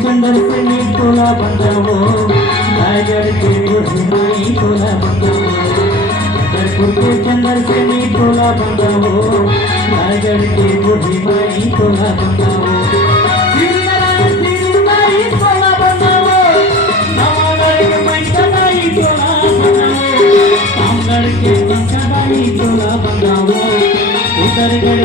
सिकंदर से मी तोला बंधावो रायगढ़ के बुढ़ी माई तोला बंधावो छतरपुर के चंदर से मी तोला बंधावो रायगढ़ के बुढ़ी माई तोला बंधावो के पंचदाई तोला बंधावो उतरगढ़